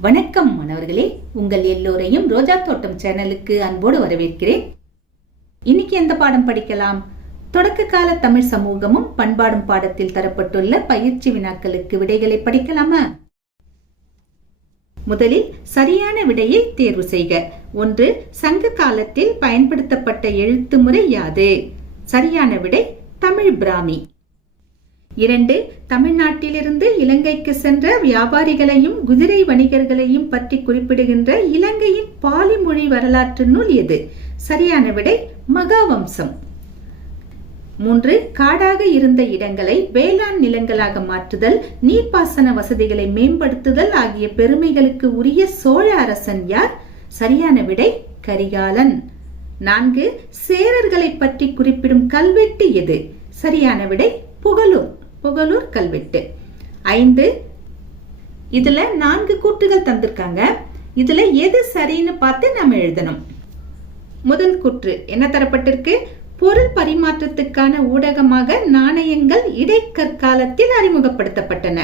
வணக்கம் மாணவர்களே. உங்கள் எல்லோரையும் ரோஜா தோட்டம் சேனலுக்கு அன்போடு வரவேற்கிறேன். இன்னைக்கு எந்த பாடம் படிக்கலாம்? தொடக்க கால தமிழ் சமூகமும் பண்பாடும் பாடத்தில் தரப்பட்டுள்ள பயிற்சி வினாக்களுக்கு விடைகளை படிக்கலாமா? முதலில் சரியான விடையை தேர்வு செய்க. ஒன்று சங்க காலத்தில் பயன்படுத்தப்பட்ட எழுத்து முறை யாது? சரியான விடை தமிழ் பிராமி. இரண்டு தமிழ்நாட்டிலிருந்து இலங்கைக்கு சென்ற வியாபாரிகளையும் குதிரை வணிகர்களையும் பற்றி குறிப்பிடுகின்ற இலங்கையின் பாலி மொழி வரலாற்று நூல் எது? சரியான விடை மகாவம்சம். மூன்று காடாக இருந்த இடங்களை வேளாண் நிலங்களாக மாற்றுதல் நீர்ப்பாசன வசதிகளை மேம்படுத்துதல் ஆகிய பெருமைகளுக்கு உரிய சோழ அரசன் யார்? சரியான விடை கரிகாலன். நான்கு சேரர்களை பற்றி குறிப்பிடும் கல்வெட்டு எது? சரியான விடை புகழும் புகழூர் கல்வெட்டு. ஐந்து இதுல நான்கு கூற்றுகள் தந்திருக்காங்க. இதுல எது சரின்னு பார்த்து நாம எழுதணும். முதல் கூற்று என்ன தரப்பட்டிருக்கு? பொருள் பரிமாற்றத்துக்கான ஊடகமாக நாணயங்கள் இடைக்கற்காலத்தில் அறிமுகப்படுத்தப்பட்டன.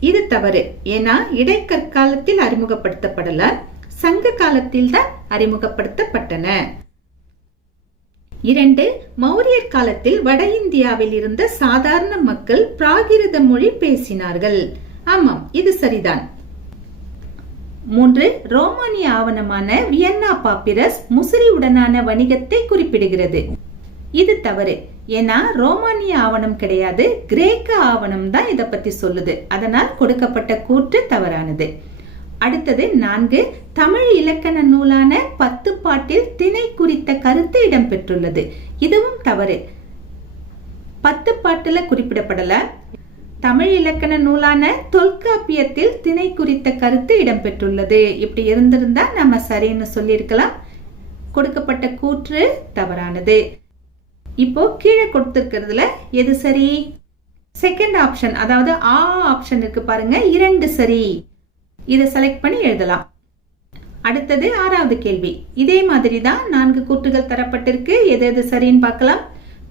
இது தவறு. ஏன்னா இடைக்கற்காலத்தில் அறிமுகப்படுத்தப்படல. சங்க காலத்தில் தான் அறிமுகப்படுத்தப்பட்டன. இரண்டு மௌரியர் காலத்தில் வட இந்தியாவில் இருந்த சாதாரண மக்கள் பிராகிருத மொழி பேசினார்கள். ஆமாம் இது சரிதான். மூன்று ரோமானிய ஆவணமான வியன்னா பாப்பிரஸ் முசிறியுடனான வணிகத்தை குறிப்பிடுகிறது. இது தவறு. ஏன்னா ரோமானிய ஆவணம் கிடையாது கிரேக்க ஆவணம் தான் இதை பத்தி சொல்லுது. அதனால் கொடுக்கப்பட்ட கூற்று தவறானது. அடுத்தது நான்கு தமிழ் இலக்கண நூலான பத்து பாட்டில் திணை குறித்த கருத்து இடம்பெற்றுள்ளது. இதுவும் தவறு. பத்து பாட்டுல குறிப்பிடப்படல. தமிழ் இலக்கண நூலான தொல்காப்பியத்தில் திணை குறித்த கருத்து இடம்பெற்றுள்ளது. இப்படி இருந்திருந்தா நம்ம சரின்னு சொல்லியிருக்கலாம். கொடுக்கப்பட்ட கூற்று தவறானது. இப்போ கீழே கொடுத்திருக்கிறதுல எது சரி? செகண்ட் ஆப்ஷன் அதாவது ஆ ஆப்ஷன் இருக்கு பாருங்க இரண்டு சரி. இதை செலக்ட் பண்ணி எழுதலாம். அடுத்தது ஆறாவது கேள்வி. இதே மாதிரி தான் நான்கு கூற்றுகள் தரப்பட்டிருக்கு. எது எது சரின்னு பார்க்கலாம்.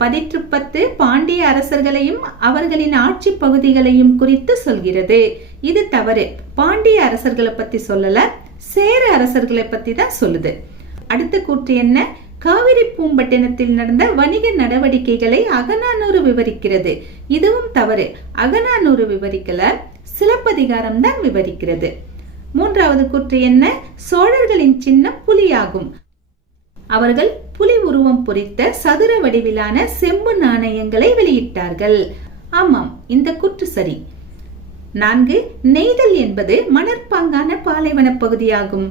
பதிற்று பத்து பாண்டிய அரசர்களையும் அவர்களின் ஆட்சி பகுதிகளையும் குறித்து சொல்கிறது. இது தவறு. பாண்டிய அரசர்களை பத்தி சொல்லல. சேர அரசர்களை பத்தி தான் சொல்லுது. அடுத்த கூற்று என்ன? காவிரி பூம்பட்டினத்தில் நடந்த வணிக நடவடிக்கைகளை அகநானூறு விவரிக்கிறது. இதுவும் தவறு. அகநானூறு விவரிக்கல. சிலப்பதிகாரம் தான் விவரிக்கிறது. மூன்றாவது கூற்று என்ன? சோழர்களின் சின்னம் புலியாகும். அவர்கள் புலி உருவம் பொறித்த சதுர வடிவிலான செம்பு நாணயங்களை வெளியிட்டார்கள். ஆமாம் இந்த கூற்று சரி. நான்கு நெய்தல் என்பது மணற்பாங்கான பாலைவன பகுதியாகும்.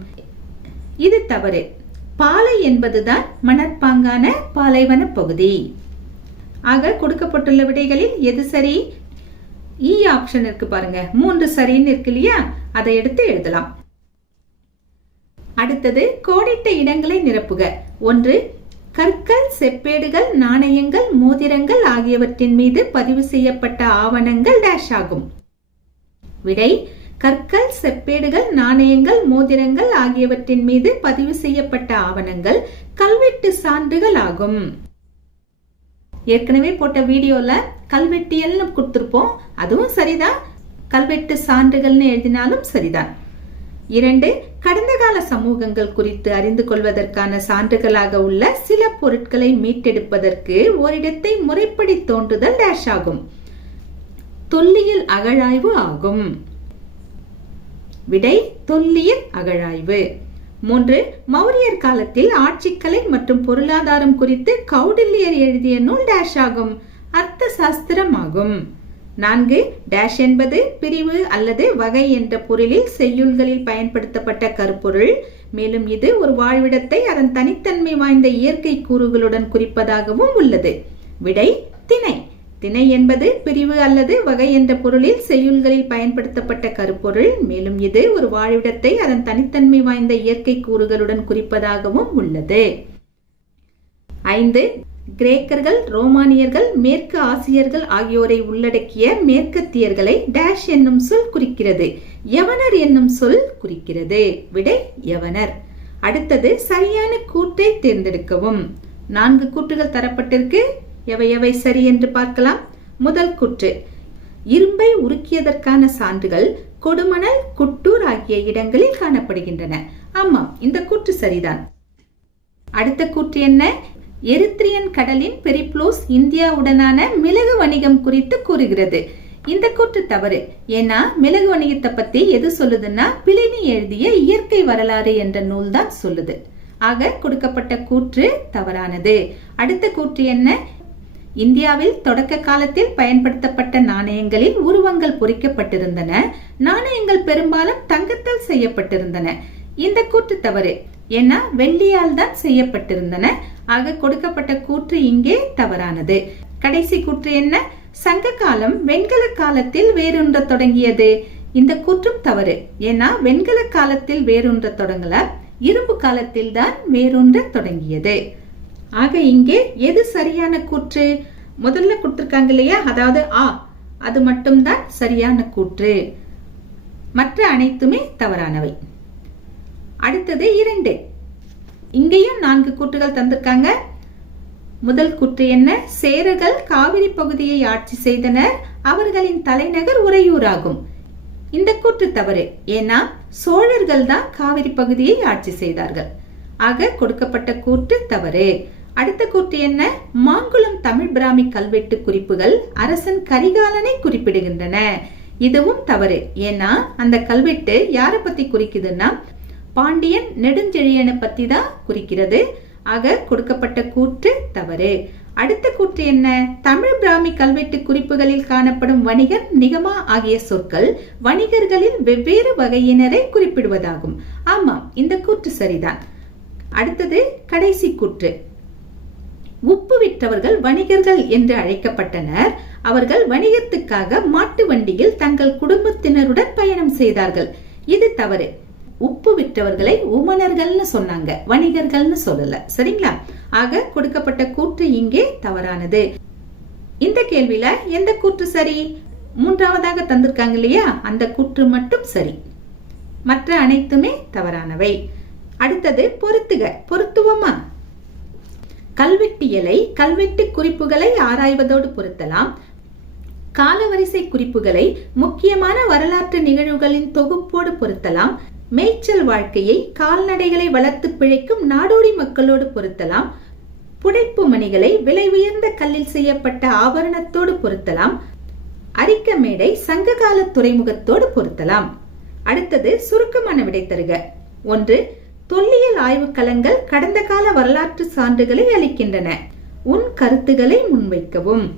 இது தவறு. பாலை என்பதுதான் மணற்பாங்கான பாலைவன பகுதி. ஆக கொடுக்கப்பட்டுள்ள விடைகளில் எது சரி? E இ ஆப்ஷன் இருக்கு பாருங்க. மூன்று சரின்னு இருக்கு இல்லையா? அதை எடுத்து எழுதலாம். அடுத்தது கோடிட்ட இடங்களை நிரப்புக. ஒன்று கற்கள் செப்பேடுகள் நாணயங்கள் மோதிரங்கள் ஆகியவற்றின் மீது பதிவு செய்யப்பட்ட ஆவணங்கள் டேஷ் ஆகும். விடை கற்கள் செப்பேடுகள் நாணயங்கள் மோதிரங்கள் ஆகியவற்றின் மீது பதிவு செய்யப்பட்ட ஆவணங்கள் கல்வெட்டு சான்றுகள் ஆகும். ஏற்கனவே போட்ட வீடியோல கல்வெட்டியல்னு கொடுத்துருப்போம். அதுவும் சரிதான். கல்வெட்டு சான்றுகள்னு எழுதினாலும் சரிதான். இரண்டு கடந்த கால சமூகங்கள் குறித்து அறிந்து கொள்வதற்கான சான்றுகளாக உள்ள சில பொருட்களை மீட்டெடுப்பதற்கு ஓரிடத்தை முறைப்படி தோன்றுதல் டேஷ் ஆகும். தொல்லியல் அகழாய்வு ஆகும். விடை தொல்லியல் அகழாய்வு. மூன்று மௌரியர் காலத்தில் ஆட்சிக்கலை மற்றும் பொருளாதாரம் குறித்து கௌடில்யர் எழுதிய நூல் டேஷ் ஆகும். அர்த்த சாஸ்திரம் ஆகும். நான்கு டேஷ் என்பது பிரிவு அல்லது வகை என்ற பொருளில் செய்யுள்களில் பயன்படுத்தப்பட்ட கருப்பொருள். மேலும் இது ஒரு வாழ்விடத்தை அதன் தனித்தன்மை வாய்ந்த இயற்கை கூறுகளுடன் குறிப்பதாகவும் உள்ளது. விடை திணை. திணை என்பது பிரிவு அல்லது வகை என்ற பொருளில் செய்யுள்களில் பயன்படுத்தப்பட்ட கருப்பொருள். மேலும் இது ஒரு வாழ்விடத்தை அதன் தனித்தன்மை வாய்ந்த இயற்கை கூறுகளுடன் குறிப்பதாகவும் உள்ளது. ஐந்து கிரேக்கர்கள் ரோமானியர்கள் மேற்கு ஆசியர்கள் ஆகியோரை உள்ளடக்கிய மேற்கத்தியர்களை டேஷ் என்னும் சொல் குறிக்கிறது. யவனர் என்னும் சொல் குறிக்கிறது. விடை யவனர். அடுத்தது சரியான கூற்றை தேர்ந்தெடுக்கவும். நான்கு கூற்றுகள் தரப்பட்டிருக்கு. எவை எவை சரி என்று பார்க்கலாம். முதல் கூற்று. இரும்பை உருக்கியதற்கான சான்றுகள் கொடுமணல் குட்டூர் ஆகிய இடங்களில் காணப்படுகின்றன. ஆமாம் இந்த கூற்று சரிதான். அடுத்த கூற்று என்ன? எரித்திரியன் கடலின் பெரிப்ளோஸ் இந்தியாவுடனான மிளகு வணிகம் குறித்து கூறுகிறது. இந்த கூற்று தவறு. ஏன்னா மிளகு வணிகத்தை பத்தி எது சொல்லுதுன்னா பிளினி எழுதிய இயற்கை வரலாறு என்ற நூல் தான் சொல்லுது. ஆக கொடுக்கப்பட்ட கூற்று தவறானது. அடுத்த கூற்று என்ன? இந்தியாவில் தொடக்க காலத்தில் பயன்படுத்தப்பட்ட நாணயங்களில் உருவங்கள் பொறிக்கப்பட்டிருந்தன. நாணயங்கள் பெரும்பாலும் தங்கத்தால் செய்யப்பட்டிருந்தன. இந்த கூற்று தவறு. ஏன்னா வெள்ளியால் தான் செய்யப்பட்டிருந்தன. ஆக கொடுக்கப்பட்ட கூற்று இங்கே தவறானது. கடைசி கூற்று என்ன? சங்க காலம் வெண்கல காலத்தில் வேரூன்ற தொடங்கியது. இந்த கூற்றும் தவறு. ஏன்னா வெண்கல காலத்தில் வேரூன்ற தொடங்கல. இரும்பு காலத்தில் தான் வேரூன்ற தொடங்கியது. ஆக இங்கே எது சரியான கூற்று? முதல்ல கொடுத்துருக்காங்க இல்லையா? அதாவது ஆ. அது மட்டும்தான் சரியான கூற்று. மற்ற அனைத்துமே தவறானவை. அடுத்தது இரண்டு. இங்கேயும் நான்கு கூற்றுகள் தந்திருக்காங்க. முதல் கூற்று என்ன? சேரர்கள் காவிரி பகுதியை ஆட்சி செய்தனர். அவர்களின் தலைநகர் உறையூராகும். இந்த கூற்று தவறு. ஏன்னா சோழர்கள் தான் காவிரி பகுதியை ஆட்சி செய்தார்கள். ஆக கொடுக்கப்பட்ட கூற்று தவறு. அடுத்த கூற்று என்ன? மாங்குளம் தமிழ் பிராமி கல்வெட்டு குறிப்புகள் அரசன் கரிகாலனை குறிப்பிடுகின்றன. இதுவும் தவறு. ஏன்னா அந்த கல்வெட்டு யாரை பத்தி குறிக்குதுன்னா பாண்டியன் நெடுஞ்செழியனை பத்தி தான் குறிக்கிறது. ஆக கொடுக்கப்பட்ட கூற்று தவறு. அடுத்த கூற்று என்ன? தமிழ் பிராமி கல்வெட்டு குறிப்புகளில் காணப்படும் வணிகர் நிகமா ஆகிய சொற்கள் வணிகர்களில் வெவ்வேறு வகையினரை குறிப்பிடுவதாகும். ஆமாம் இந்த கூற்று சரிதான். அடுத்தது கடைசி கூற்று. உப்பு விற்றவர்கள் வணிகர்கள் என்று அழைக்கப்பட்டனர். அவர்கள் வணிகத்துக்காக மாட்டு வண்டியில் தங்கள் குடும்பத்தினருடன் பயணம் செய்தார்கள். இது தவறு. உப்பு விற்றவர்களை உமனர்கள்னு சொன்னாங்க. வணிகர்கள்னு சொல்லல. சரிங்களா? ஆக கொடுக்கப்பட்ட கூற்று இங்கே தவறானது. இந்த கேள்வியில எந்த கூற்று சரி? மூன்றாவதாக தந்திருக்காங்க இல்லையா? அந்த கூற்று மட்டும் சரி. மற்ற அனைத்துமே தவறானவை. அடுத்தது பொருத்துக. பொருத்துவமா? கல்வெட்டியலை கல்வெட்டு குறிப்புகளை ஆராய்வதோடு பொருத்தலாம். காலவரிசை குறிப்புகளை முக்கியமான வரலாற்று நிகழ்வுகளின் தொகுப்போடு பொருத்தலாம். மேய்ச்சல் வாழ்க்கையை கால்நடைகளை வளர்த்து பிழைக்கும் நாடோடி மக்களோடு பொருத்தலாம். புடைப்பு மணிகளை விலை உயர்ந்த கல்லில் செய்யப்பட்ட ஆபரணத்தோடு பொருத்தலாம். அரிக்க மேடை சங்ககால துறைமுகத்தோடு பொருத்தலாம். அடுத்தது சுருக்கமான விடை தருக. ஒன்று தொல்லியல் ஆய்வுக்களங்கள் கடந்த கால வரலாற்று சான்றுகளை அளிக்கின்றன. உன் கருத்துக்களை முன்வைக்கவும்.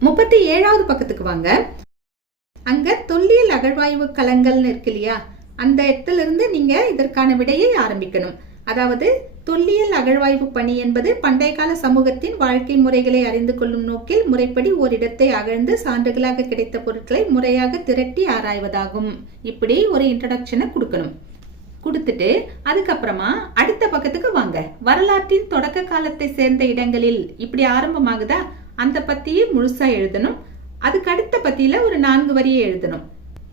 முப்பத்தி ஏழாவது பக்கத்துக்கு வாங்க. அங்க தொல்லியல் அகழ்வாய்வு களங்கள்னு இருக்கு இல்லையா? அந்த இடத்துல இருந்து நீங்க இதற்கான விடையை ஆரம்பிக்கணும். அதாவது தொல்லியல் அகழ்வாய்வு பணி என்பது பண்டைய கால சமூகத்தின் வாழ்க்கை முறைகளை அறிந்து கொள்ளும் நோக்கில் முறைப்படி ஓரிடத்தை அகழ்ந்து சான்றுகளாக கிடைத்த பொருட்களை முறையாக திரட்டி ஆராய்வதாகும். இப்படி ஒரு இன்ட்ரடக்ஷனை கொடுக்கணும். கொடுத்துட்டு அதுக்கப்புறமா அடுத்த பக்கத்துக்கு வாங்க. வரலாற்றின் தொடக்க காலத்தை சேர்ந்த இடங்களில் இப்படி ஆரம்பமாகுதா? அந்த பத்தியே முழுசா எழுதணும். அதுக்கு அடுத்த பத்தியில ஒரு நான்கு வரியை எழுதணும்.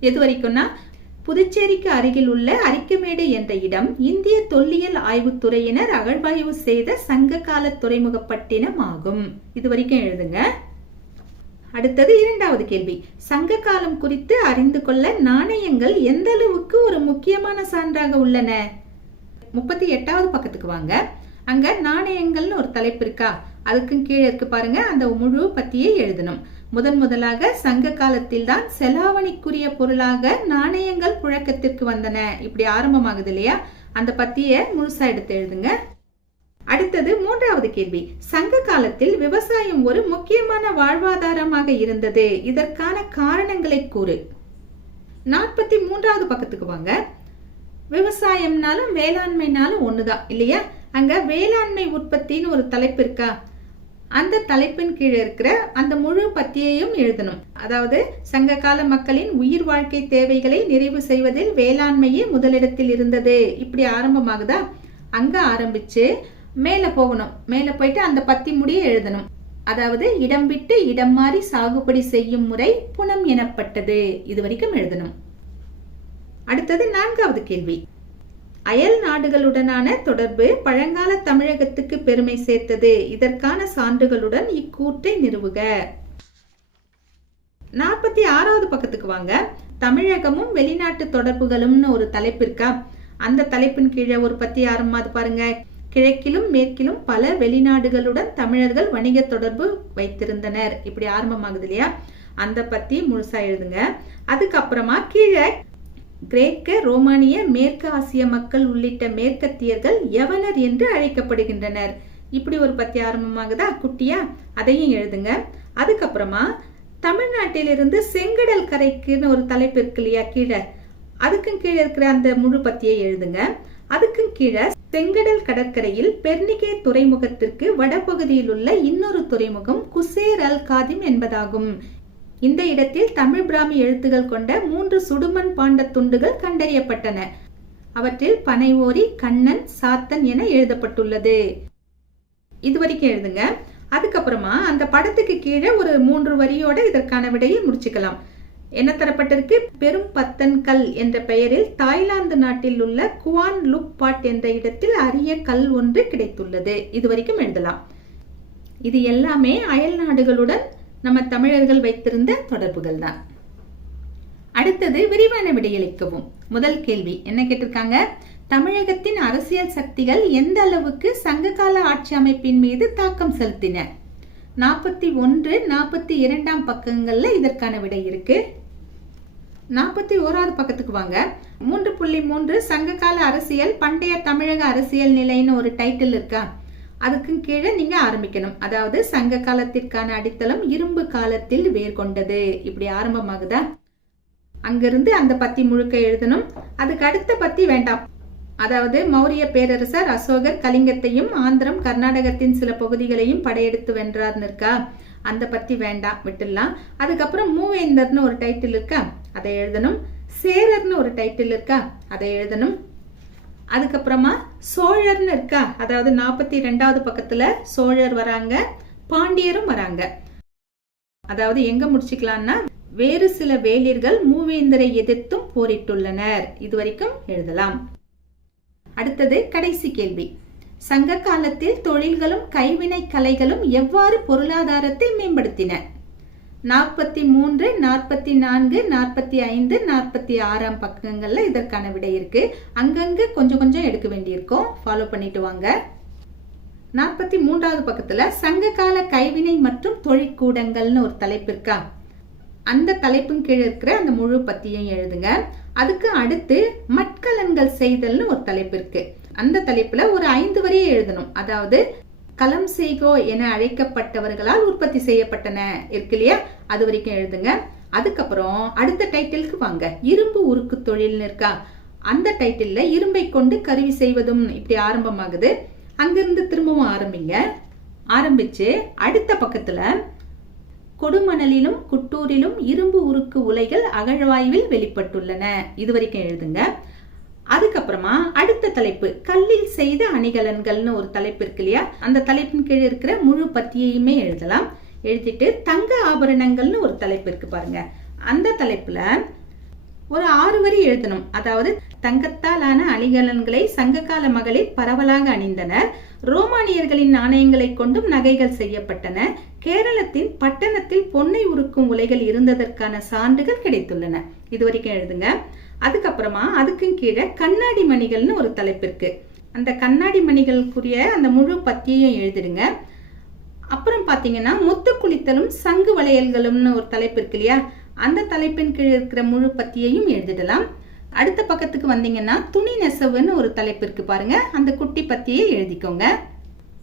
எது வரைக்கும்னா புதுச்சேரிக்கு அருகில் உள்ள அரிக்கமேடு என்ற இடம் இந்திய தொல்லியல் ஆய்வுத்துறையினர் அகழ்வாய்வு செய்த சங்க கால துறைமுகப்பட்டினம் ஆகும் இது வரைக்கும் எழுதுங்க. அடுத்தது இரண்டாவது கேள்வி. சங்க காலம் குறித்து அறிந்து கொள்ள நாணயங்கள் எந்த அளவுக்கு ஒரு முக்கியமான சான்றாக உள்ளன? முப்பத்தி எட்டாவது பக்கத்துக்கு வாங்க. அங்க நாணயங்கள்னு ஒரு தலைப்பு இருக்கா? அதுக்கும் கீழே இருக்கு பாருங்க. அந்த முழு பத்தியை எழுதணும். முதன் முதலாக சங்க காலத்தில் தான் செலாவணிக்குரிய பொருளாக நாணயங்கள் புழக்கத்திற்கு வந்தன. இப்படி ஆரம்பமாகுது இல்லையா? அந்த பத்திய முழுசா எடுத்து எழுதுங்க. அடுத்தது மூன்றாவது கேள்வி. சங்க காலத்தில் விவசாயம் ஒரு முக்கியமான வாழ்வாதாரமாக இருந்தது. இதற்கான காரணங்களை கூறு. நாற்பத்தி மூன்றாவது பக்கத்துக்கு வாங்க. விவசாயம்னாலும் வேளாண்மைனாலும் ஒண்ணுதான் இல்லையா? அங்க வேளாண்மை உற்பத்தின்னு ஒரு தலைப்பு இருக்கா? அந்த தலைப்பின் கீழே இருக்கிற அந்த முழு பத்தியையும் எழுதணும். அதாவது சங்க கால மக்களின் உயிர் வாழ்க்கை தேவைகளை நிறைவு செய்வதில் வேளாண்மையே முதலிடத்தில் இருந்தது. இப்படி ஆரம்பமாகுதா? அங்க ஆரம்பிச்சு மேல போகணும். மேல போயிட்டு அந்த பத்தி முடிய எழுதணும். அதாவது இடம் விட்டு இடம் மாறி சாகுபடி செய்யும் முறை புனம் எனப்பட்டது. இது வரைக்கும் எழுதணும். அடுத்தது நான்காவது கேள்வி. அயல் நாடுகளுடனான தொடர்பு பழங்கால தமிழகத்துக்கு பெருமை சேர்த்தது. இதற்கான சான்றுகளுடன் இக்கூற்றை நிறுவுக. நாற்பத்தி ஆறாவது பக்கத்துக்கு வாங்க. தமிழகமும் வெளிநாட்டு தொடர்புகளும்னு ஒரு தலைப்பு இருக்கா? அந்த தலைப்பின் கீழே ஒரு பத்தி ஆரம்பமாது பாருங்க. கிழக்கிலும் மேற்கிலும் பல வெளிநாடுகளுடன் தமிழர்கள் வணிக தொடர்பு வைத்திருந்தனர். இப்படி ஆரம்பமாகுது இல்லையா? அந்த பத்தி முழுசா எழுதுங்க. அதுக்கப்புறமா கீழே கிரேக்க ரோமானிய மேற்கு ஆசிய மக்கள் உள்ளிட்ட மேற்கத்தியர்கள் யவனர் என்று அழைக்கப்படுகின்றனர். இப்படி ஒரு பத்தி ஆரம்பமாகுதா? குட்டியா? அதையும் எழுதுங்க. அதுக்கப்புறமா தமிழ்நாட்டிலிருந்து செங்கடல் கரைக்குன்னு ஒரு தலைப்பு இருக்கு இல்லையா? கீழே. அதுக்கும் கீழே இருக்கிற அந்த முழு பத்தியை எழுதுங்க. அதுக்கும் கீழே செங்கடல் கடற்கரையில் பெர்னிகே துறைமுகத்திற்கு வடபகுதியில் உள்ள இன்னொரு துறைமுகம் குசேர் அல் காதிம் என்பதாகும். இந்த இடத்தில் தமிழ் பிராமி எழுத்துகள் கொண்ட மூன்று சுடுமண் பாண்ட துண்டுகள் கண்டறியப்பட்டன. அவற்றில் பனைவோரி கண்ணன் சாத்தன் என எழுதப்பட்டுள்ளது. இது வரைக்கும் எழுதுங்க. அதுக்கப்புறமா அந்த படத்துக்கு கீழே ஒரு மூன்று வரியோட இதற்கான விடையை முடிச்சுக்கலாம். என்ன தரப்பட்டிருக்கு? பெரும் பத்தன் கல் என்ற பெயரில் தாய்லாந்து நாட்டில் உள்ள குவான் லுக் பாட் என்ற இடத்தில் அரிய கல் ஒன்று கிடைத்துள்ளது. இது வரைக்கும் எழுதலாம். இது எல்லாமே அயல் நாடுகளுடன் நம்ம தமிழர்கள் வைத்திருந்த தொடர்புகள் தான். அடுத்தது விரிவான விடையளிக்கவும். முதல் கேள்வி என்ன கேட்டிருக்காங்க? தமிழகத்தின் அரசியல் சக்திகள் எந்த அளவுக்கு சங்ககால ஆட்சி அமைப்பின் மீது தாக்கம் செலுத்தின? நாற்பத்தி ஒன்று நாற்பத்தி இரண்டாம் பக்கங்கள்ல இதற்கான விடை இருக்கு. நாற்பத்தி ஓராவது பக்கத்துக்கு வாங்க. மூன்று புள்ளி மூன்று சங்ககால அரசியல் பண்டைய தமிழக அரசியல் நிலைன்னு ஒரு டைட்டில் இருக்கா? அதுக்கும் கீழே நீங்க ஆரம்பிக்கணும். அதாவது சங்க காலத்திற்கான அடித்தளம் இரும்பு காலத்தில் வேர் கொண்டது. இப்படி ஆரம்பமாகுதா? அங்கிருந்து அந்த பத்தி முழுக்க எழுதணும். அதுக்கு அடுத்த பத்தி வேண்டாம். அதாவது மௌரிய பேரரசர் அசோகர் கலிங்கத்தையும் ஆந்திரம் கர்நாடகத்தின் சில பகுதிகளையும் படையெடுத்து வென்றார்னு இருக்கா அந்த பத்தி வேண்டாம் விட்டுடலாம். அதுக்கப்புறம் மூவேந்தர்னு ஒரு டைட்டில் இருக்கா? அதை எழுதணும். சேரர்னு ஒரு டைட்டில் இருக்கா? அதை எழுதணும். அதுக்கப்புறமா சோழர்னு இருக்கா? அதாவது நாற்பத்தி ரெண்டாவது பக்கத்துல சோழர் வராங்க பாண்டியரும் வராங்க. அதாவது எங்க முடிச்சுக்கலாம்னா வேறு சில வேலியர்கள் மூவேந்தரை எதிர்த்தும் போரிட்டுள்ளனர். இது வரைக்கும் எழுதலாம். அடுத்தது கடைசி கேள்வி. சங்க காலத்தில் தொழில்களும் கைவினை கலைகளும் எவ்வாறு பொருளாதாரத்தை மேம்படுத்தின? நாற்பத்தி மூன்று நாற்பத்தி நான்கு நாற்பத்தி ஐந்து நாற்பத்தி ஆறாம் பக்கங்களில் இதற்கான விடை இருக்கு. அங்கங்கே கொஞ்சம் கொஞ்சம் எடுக்க வேண்டியிருக்கும். ஃபாலோ பண்ணிட்டு வாங்க. நாற்பத்தி மூன்றாவது பக்கத்துல சங்ககால கைவினை மற்றும் தொழிற்கூடங்கள்னு ஒரு தலைப்பு இருக்கா? அந்த தலைப்பும் கீழே இருக்கிற அந்த முழு பத்தியும் எழுதுங்க. அதுக்கு அடுத்து மட்கலன்கள் செய்தல்னு ஒரு தலைப்பு இருக்கு. அந்த தலைப்புல ஒரு ஐந்து வரியை எழுதணும். அதாவது களம் செய்கோ என அழைக்கப்பட்டவர்களால் உற்பத்தி செய்யப்பட்டன. இருக்கு இல்லையா? அது வரைக்கும் எழுதுங்க. அதுக்கப்புறம் அடுத்த டைட்டிலுக்கு வாங்க. இரும்பு உருக்கு தொழில்னு இருக்கா அந்த டைட்டில்ல இரும்பை கொண்டு கருவி செய்வதும் இப்படி ஆரம்பமாகுது. அங்கிருந்து திரும்பவும் ஆரம்பிங்க. ஆரம்பிச்சு அடுத்த பக்கத்துல கொடுமணலிலும் குட்டூரிலும் இரும்பு உருக்கு உலைகள் அகழ்வாய்வில் வெளிப்பட்டுள்ளன. இது வரைக்கும் எழுதுங்க. அதுக்கப்புறமா அடுத்த தலைப்பு கல்லில் செய்த அணிகலன்கள்னு ஒரு தலைப்பு இருக்கு இல்லையா? அந்த தலைப்பின் கீழே இருக்கிற முழு பத்தியையுமே எழுதலாம். எழுதிட்டு தங்க ஆபரணங்கள்னு ஒரு தலைப்பு இருக்கு பாருங்க. அந்த தலைப்புல ஒரு ஆறு வரி எழுதணும். அதாவது தங்கத்தாலான அணிகலன்களை சங்ககால மகளிர் பரவலாக அணிந்தனர். ரோமானியர்களின் நாணயங்களை கொண்டும் நகைகள் செய்யப்பட்டன. கேரளத்தின் பட்டணத்தில் பொன்னை உருக்கும் உலைகள் இருந்ததற்கான சான்றுகள் கிடைத்துள்ளன. இது வரைக்கும் எழுதுங்க. அதுக்கப்புறமா அதுக்கும் கீழே கண்ணாடி மணிகள்னு ஒரு தலைப்பு இருக்கு. அந்த கண்ணாடி மணிகளுக்குரிய அந்த முழு பத்தியையும் எழுதிடுங்க. அப்புறம் பாத்தீங்கன்னா முத்து குளித்தலும் சங்கு வளையல்களும்னு ஒரு தலைப்பு இருக்கு இல்லையா? அந்த தலைப்பின் கீழ் இருக்கிற முழு பத்தியையும் எழுதிடலாம். அடுத்த பக்கத்துக்கு வந்தீங்கன்னா துணி நெசவுன்னு ஒரு தலைப்பு இருக்கு பாருங்க. அந்த குட்டி பத்தியை எழுதிக்கோங்க.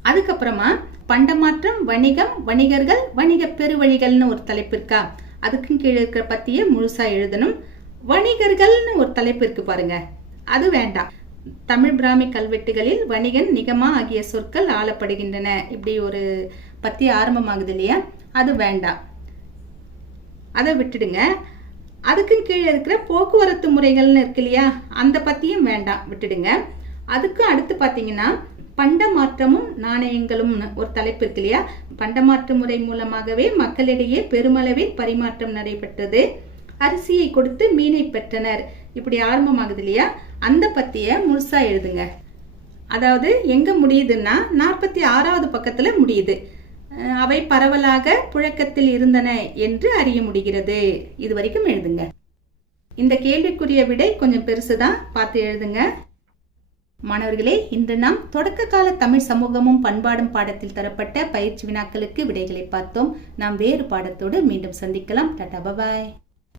அதுக்கப்புறமா பண்டமாற்றம் வணிகம் வணிகர்கள் வணிக பெருவழிகள்னு ஒரு தலைப்பு இருக்கா? அதுக்கும் கீழே இருக்கிற பத்தியை முழுசா எழுதணும். வணிகர்கள்னு ஒரு தலைப்பு இருக்கு பாருங்க. அது வேண்டாம். தமிழ் பிராமி கல்வெட்டுகளில் வணிகன் நிகமா ஆகிய சொற்கள் ஆளப்படுகின்றன. இப்படி ஒரு பற்றி ஆரம்பமாகுது இல்லையா அது வேண்டாம் அதை விட்டுடுங்க. அதுக்கும் கீழே இருக்கிற போக்குவரத்து முறைகள்னு இருக்கு இல்லையா? அந்த பத்தியும் வேண்டாம் விட்டுடுங்க. அதுக்கும் அடுத்து பார்த்தீங்கன்னா பண்டமாற்றமும் நாணயங்களும் ஒரு தலைப்பு இருக்கு இல்லையா? பண்டமாற்று முறை மூலமாகவே மக்களிடையே பெருமளவில் பரிமாற்றம் நடைபெற்றது. அரிசியை கொடுத்து மீனை பெற்றனர். இப்படி ஆரம்பமாகுது இல்லையா? அந்த பத்திய முழுசா எழுதுங்க. அதாவது எங்க முடியுதுன்னா நாற்பத்தி ஆறாவது பக்கத்துல முடியுது. அவை பரவலாக புழக்கத்தில் இருந்தன என்று அறிய முடிகிறது. இது வரைக்கும் எழுதுங்க. இந்த கேள்விக்குரிய விடை கொஞ்சம் பெருசுதான். பார்த்து எழுதுங்க. மாணவர்களே இன்று நாம் தொடக்க கால தமிழ் சமூகமும் பண்பாடும் பாடத்தில் தரப்பட்ட பயிற்சி வினாக்களுக்கு விடைகளை பார்த்தோம். நாம் வேறு பாடத்தோடு மீண்டும் சந்திக்கலாம். Tata bye.